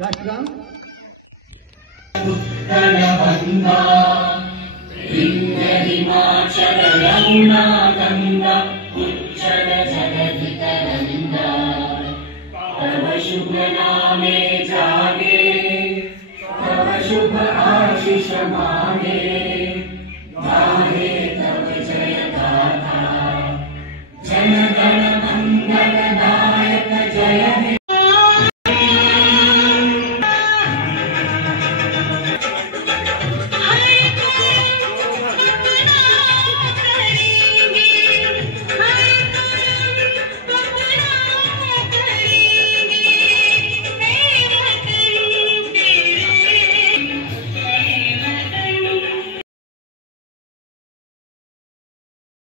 राष्ट्रगान हिमाचल यमुना गंगा उच्चल जगति तरंगा तव शुभ नामे जागे तव शुभ आशीष मा